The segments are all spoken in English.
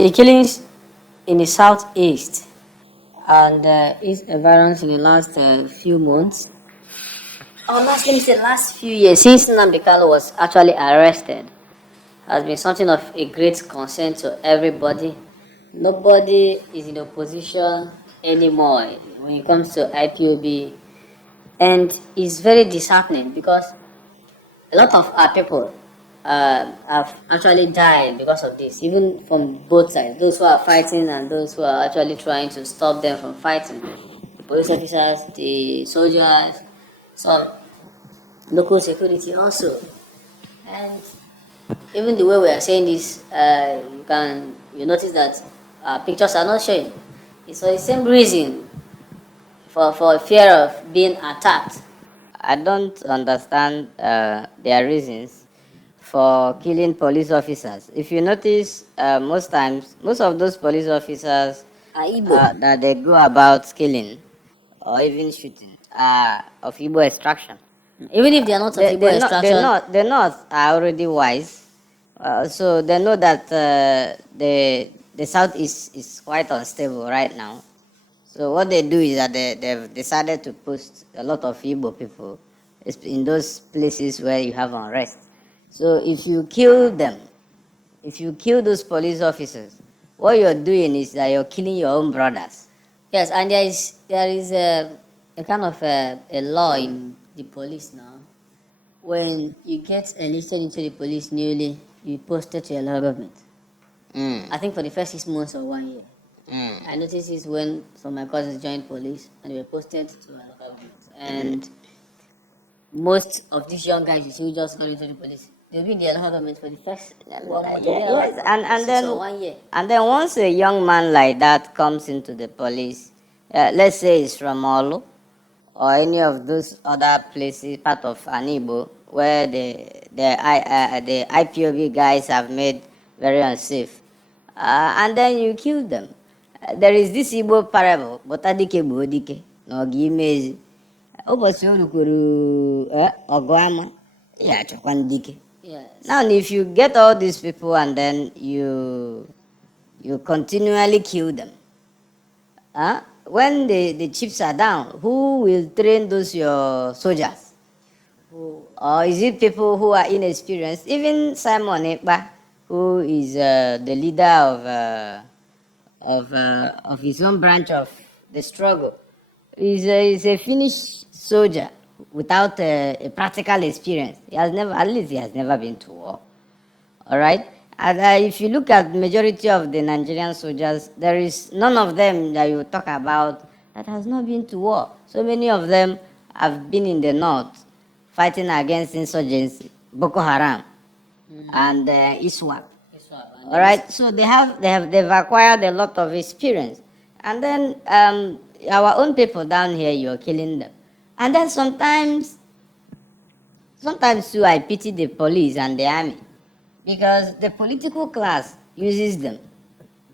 The killings in the southeast and east environs in the last few months, or last, let me say, last few years, since Nnamdi was actually arrested, has been something of a great concern to everybody. Nobody is in opposition anymore when it comes to IPOB, and it's very disheartening because a lot of our people have actually died because of this, even from both sides, those who are fighting and those who are actually trying to stop them from fighting. The police officers, the soldiers, some local security also. And even the way we are saying this, you notice that pictures are not showing. It's for the same reason, for fear of being attacked. I don't understand their reasons for killing police officers. If you notice, most times, most of those police officers Are Igbo. that they go about killing or even shooting are of Igbo extraction. Even if they are not of Igbo extraction, The North are already wise, so they know that the South is quite unstable right now. So what they do is that they've decided to post a lot of Igbo people in those places where you have unrest. So if you kill them, if you kill those police officers, what you're doing is that you're killing your own brothers. yes, and there is a kind of a law in the police now. When you get enlisted into the police newly, you posted to your local government. I think for the first 6 months or 1 year. I noticed this when some of my cousins joined police and they were posted to our local government. And most of these young guys you see who just got into the police, they'll be in their local government for the first 1 month. Yes, and 6 then or 1 year. once a young man like that comes into the police, let's say he's from Olu or any of those other places, part of Anibo, where the IPOB guys have made very unsafe, and then you kill them. There is this Igbo parable, Botadike Bodike, no Gimezi. Ụbọchị o rukwuru ọgụ ama, ya achọkwa ndị dike. Yes. Now, if you get all these people and then you continually kill them, when the chiefs are down, who will train those your soldiers? Or is it people who are inexperienced? Even Simon Ekpa, who is the leader of his own branch of the struggle, is a finished soldier without a practical experience. He has never, at least he has never been to war. All right. And if you look at majority of the Nigerian soldiers, there is none of them that you talk about that has not been to war. So many of them have been in the north fighting against insurgency, Boko Haram, and ISWAP. All right. So they've acquired a lot of experience, and then our own people down here, you're killing them, and then sometimes too, I pity the police and the army because the political class uses them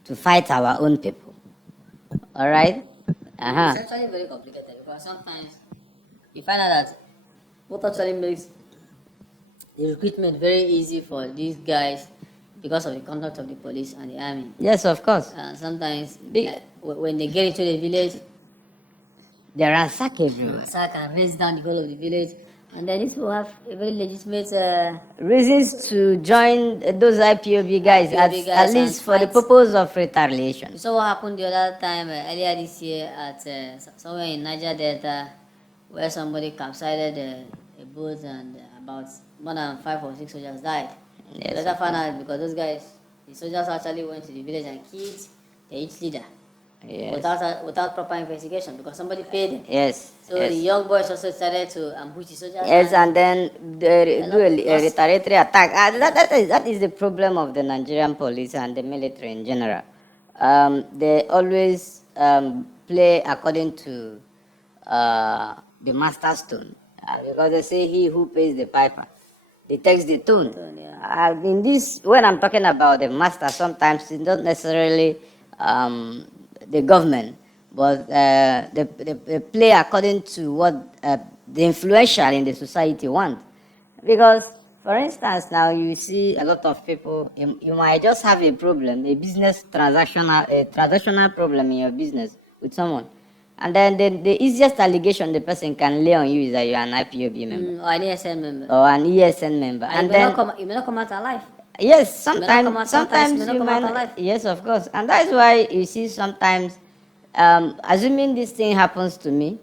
to fight our own people. All right? It's actually very complicated because sometimes you find out that what actually makes the recruitment very easy for these guys because of the conduct of the police and the army. Yes, of course. Sometimes when they get into the village, they ransack everywhere. attack and raise down the whole of the village, and then this will have a very legitimate reasons to join those IPOB guys, at least for the purpose of retaliation. You saw what happened the other time earlier this year at somewhere in Niger Delta, where somebody capsized a boat and about more than 5 or 6 soldiers died. Yes. Later found out because those guys, the soldiers actually went to the village and killed the each leader. Yes. Without proper investigation because somebody paid them. Yes. So yes. the young boys also started to ambush the soldiers. Yes, and then they do a retaliatory attack. That is the problem of the Nigerian police and the military in general. They always play according to the master tone because they say he who pays the piper, they takes the tune. In this, when I'm talking about the master, sometimes it's not necessarily the government, but they play according to what the influential in the society want. Because For instance, now you see a lot of people, you might just have a problem, a transactional problem in your business with someone. And then the easiest allegation the person can lay on you is that you're an IPOB member. Or an ESN member. Or an ESN member. And you may not come out alive. Yes, You may not come out, sometimes you may not you come out might, alive. yes, of course. And that's why you see sometimes, assuming this thing happens to me,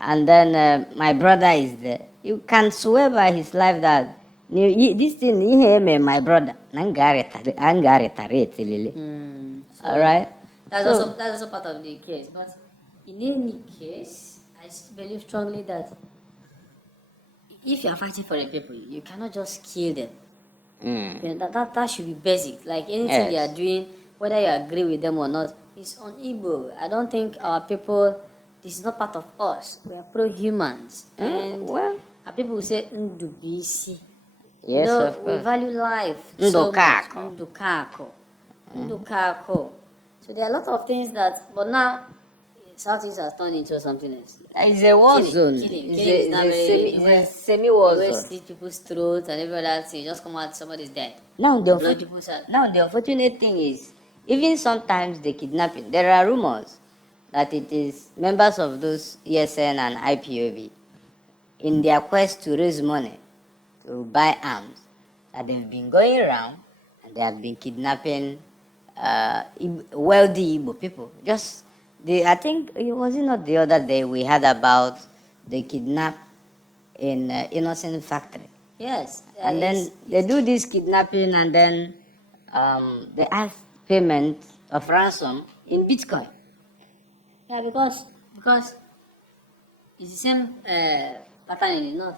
and then my brother is there, you can swear by his life that this thing, my brother, all right? That's also part of the case. But in any case, I believe strongly that if you are fighting for the people, you cannot just kill them. You know, that should be basic. Like anything they are doing, whether you agree with them or not, it's on Igbo. I don't think our people, this is not part of us. We are pro-humans. And well, our people will say, Ndubisi. yes, of We course. value life so much. Ndukako. Ndukako. So there are a lot of things that, but now, Southeast has turned into something else. It's a war Killing, zone. killing It's is not very- a semi-war You zone. slit people's throats and every other thing. You just come out, somebody's dead. Now Blow people's head. the unfortunate thing is, even sometimes the kidnapping, there are rumors that it is members of those ESN and IPOB in their quest to raise money to buy arms that they've been going around and they have been kidnapping wealthy Igbo people. I think it was not the other day we heard about the kidnap in Innocent Factory. Yes. And then they do this kidnapping and then they ask payment of ransom in Bitcoin. Yeah, because it's the same pattern in the north.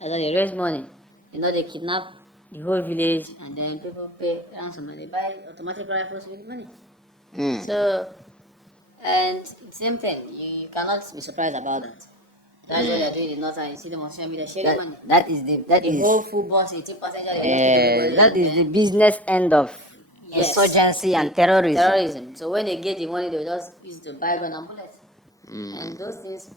As they raise money, they kidnap the whole village and then people pay ransom and they buy automatic rifles with money. So, and it's the same thing. You cannot be surprised about that. That's what they're doing in the north, and you see them on social media sharing money. That is The whole full boss, 18%. that is the business end of insurgency and terrorism. So when they get the money, they'll just use it to buy gun and bullets. And those things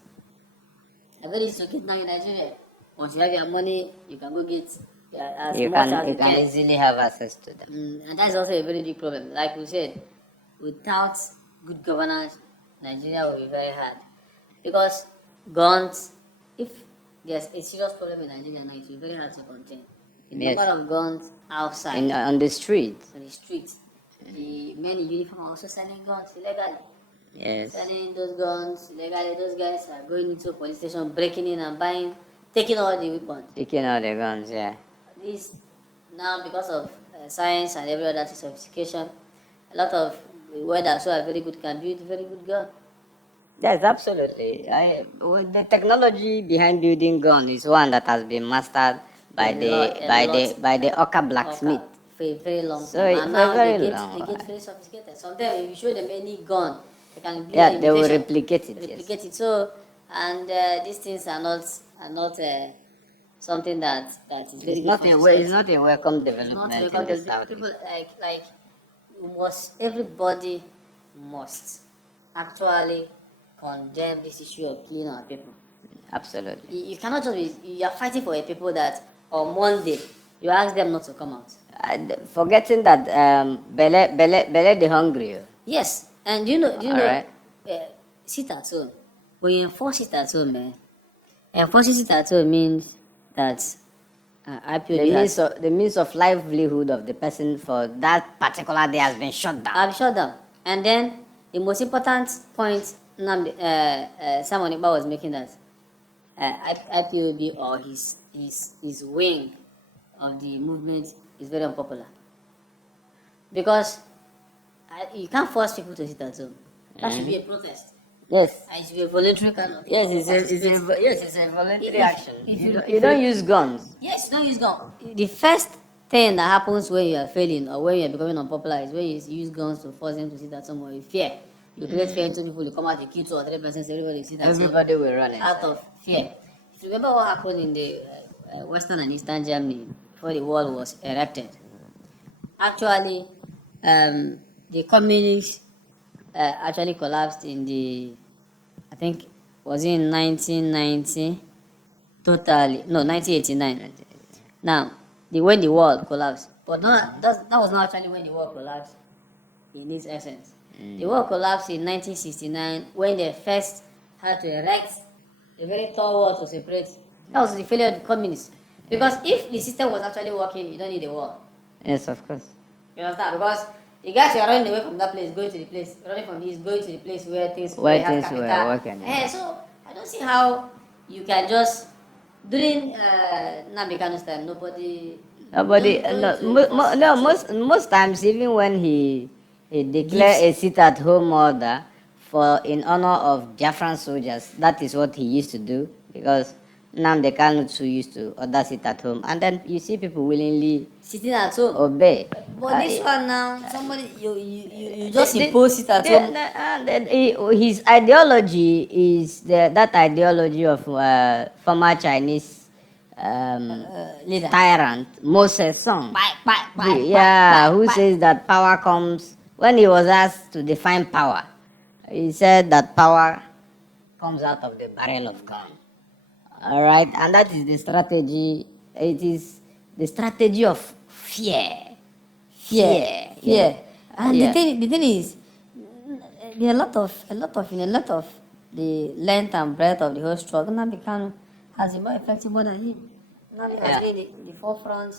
are very easy to get now in Nigeria. Once you have your money, you can go get as You much as can easily have access to them. And that's also a very big problem. Like we said, without good governance, Nigeria will be very hard. Because guns, if there's a serious problem in Nigeria now, it will be very hard to contain. The number of guns outside, On the street. on the streets, the men in uniform are also selling guns illegally. Yes. Selling those guns illegally. Those guys are going into a police station, breaking in and buying, taking all the weapons. Taking out the guns, yeah. This now, because of science and every other sophistication, a lot of welders who are very good can build very good gun. Yes, absolutely. The technology behind building gun is one that has been mastered by the Oka blacksmith. For a very long So time. it's And now very they long. get very sophisticated. Sometimes if you show them any gun, they can build Yeah, an they will imitation, replicate it. Yes. replicate it. So, and these things are not something that is very It's not a welcome not development in welcome the to South. people like everybody must actually condemn this issue of killing our people. Absolutely. You cannot just you are fighting for a people that on Monday you ask them not to come out. Forgetting that Bele the hungry. Yes, and you know, Alright. sit at home. When you enforce it at home, enforcing it at home means that IPOB The means of livelihood of the person for that particular day has been shut down. I've shut down. And then the most important point Nnamdi, Simon Ekpa was making that IPOB or his wing of the movement is very unpopular because you can't force people to sit at home. That should be a protest. Yes. And it should be a voluntary kind of thing. It's a voluntary action. If You don't use guns. Yes, don't use gun. The first thing that happens when you are failing or when you are becoming unpopular is when you use guns to force them to sit at somewhere with fear. You create fear into people, you come out, you kill 2 or 3 persons, everybody sit at home Everybody will run it. out of fear. If you remember what happened in the Western and Eastern Germany before the wall was erected, actually, the communists actually collapsed in I think, was in 1990, totally, no, 1989. Now, when the world collapsed, but that was not actually when the world collapsed in its essence. The world collapsed in 1969 when they first had to erect a very tall wall to separate. That was the failure of the communists. Because if the system was actually working, you don't need a wall. Yes, of course. You understand? Because the guys were running away from that place, going to the place, running from this, going to the place where things Where have things were capital. working, yeah. So I don't see how you can just during Nnamdi Kanu's time, nobody. Nobody, most times, even when he declared a sit-at-home order for in honor of Biafran soldiers, that is what he used to do, because Nnamdi Kanu too used to order sit at home, and then you see people willingly sitting at home. obey. But this one now, somebody you just The- impose it at home. His ideology is that ideology of former Chinese Leader. tyrant Moses Song. Bye. Who says that power comes when he was asked to define power. He said that power comes out of the barrel of corn. All right, and that is the strategy. It is the strategy of fear. Fear. And Yeah. the thing is, there are a lot of the length and breadth of the whole struggle. Nnamdi Kanu has been more effective more than him. Nnamdi has been in the forefront,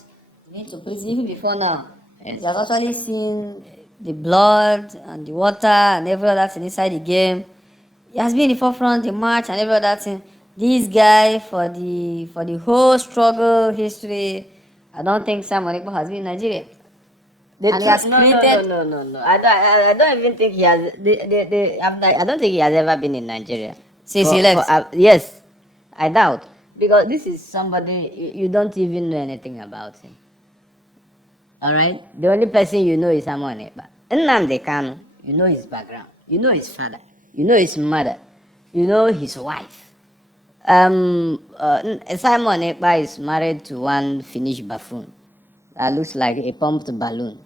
been to prison even before now. Yes. He has actually seen the blood and the water and every other thing inside the game. He has been in the forefront, the march and every other thing. This guy for the whole struggle history, I don't think Simon Ekpa has been in Nigeria. And he has created. No. I don't even think he has. I don't think he has ever been in Nigeria. Since he left. Yes, I doubt, because this is somebody you don't even know anything about him. All right, the only person you know is Simon Ekpa. Nnamdi Kanu, you know his background, you know his father, you know his mother, you know his wife. Simon Ekpa is married to one Finnish buffoon that looks like a pumped balloon.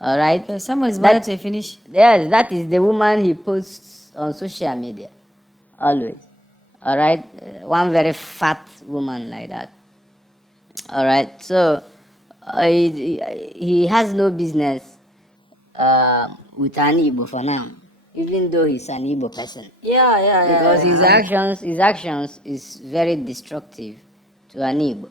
All right. Someone is married to a Finnish. Yes, that is the woman he posts on social media. Always. All right. One very fat woman like that. All right. So he has no business with an Igbo for now, even though he's an Igbo person. Yeah. Because his actions is very destructive to an Igbo,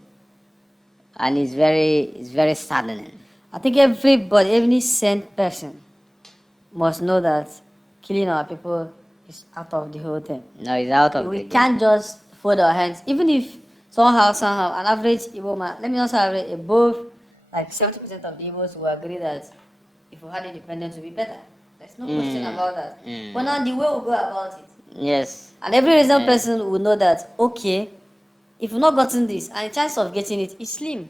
and it's very saddening. I think every sane person must know that killing our people is out of the whole thing. No, he's out of the We game. can't just fold our hands. Even if somehow, an average Igbo man, let me also average above like 70% of the Igbos will agree that if we had independence, it would be better. There's no question about that. But now the way we go about it. Yes. And every reasonable person will know that, okay, if we've not gotten this, and the chance of getting it is slim.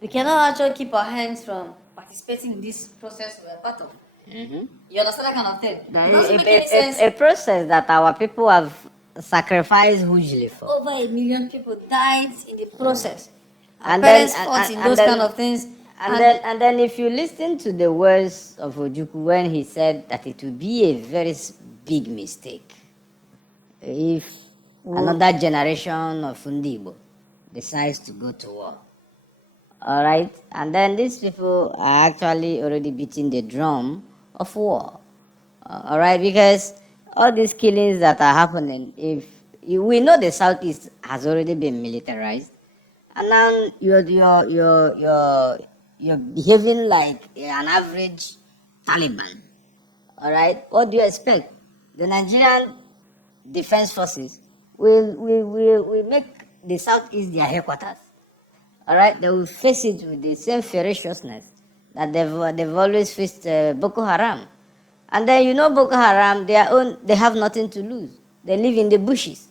We cannot actually keep our hands from participating in this process we're part of. You understand that kind of thing? It doesn't make any sense. A process that our people have sacrificed hugely for. Over 1 million people died in the process. Our And parents then- fought and- in and those then- kind of things. And then if you listen to the words of Ojukwu when he said that it would be a very big mistake if another generation of Fundibo decides to go to war. All right, and then these people are actually already beating the drum of war. All right, because all these killings that are happening, we know the southeast has already been militarized, and now you're behaving like an average Taliban. All right, what do you expect? The Nigerian Defense Forces will make the southeast their headquarters. All right, they will face it with the same ferociousness that they've always faced Boko Haram. And then you know Boko Haram, they have nothing to lose. They live in the bushes.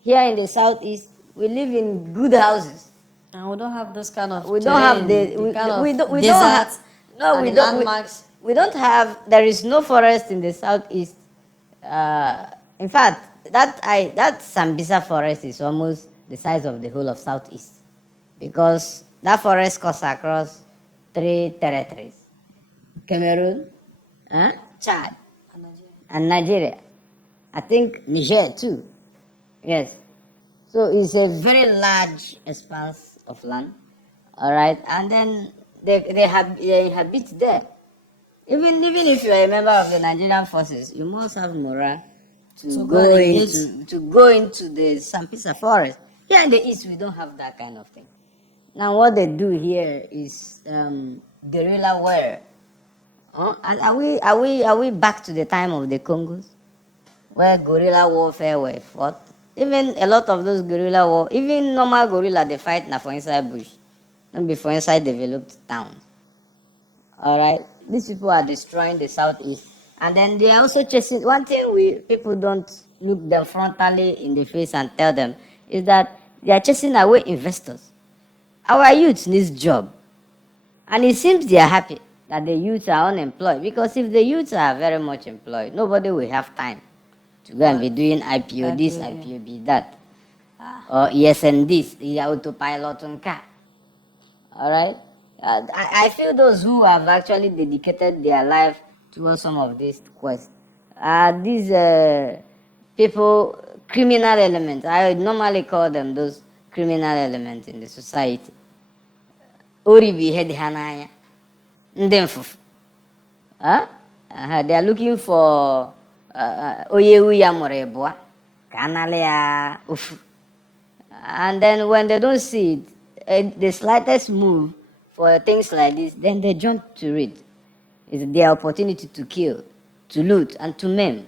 Here in the southeast, we live in good houses. And we don't have those kind of We don't have deserts. Landmarks. We don't have. There is no forest in the southeast. In fact, that Sambisa forest is almost the size of the whole of southeast, because that forest cuts across 3 territories: Cameroon, Chad, and Nigeria. I think Niger too. Yes. So it's a very large expanse of land. All right, and then they inhabit there. Even if you are a member of the Nigerian forces, you must have morale To go and engage. to go into the Sambisa forest. Here in the east, we don't have that kind of thing. Now, what they do here is guerrilla warfare. Are we back to the time of the Congos, where guerrilla warfare were fought? Even a lot of those guerrilla war, even normal guerrilla, they fight now for inside bush, not before inside developed town. All right, these people are destroying the southeast, and then they are also chasing. One thing we people don't look them frontally in the face and tell them is that they are chasing away investors. Our youth needs job, and it seems they are happy that the youth are unemployed, because if the youth are very much employed, nobody will have time to go and be doing IPO this, IPO be that, or yes and this, the autopilot on car. All right. I feel those who have actually dedicated their life towards some of these quests are these people, criminal elements. I normally call them those criminal elements in the society. Oribi head hanaya, ndemfufu. Huh? They are looking for oyewu ya morebwa, kanale ya ufu. And then when they don't see it, the slightest move for things like this, then they jump to it. It's their opportunity to kill, to loot, and to maim.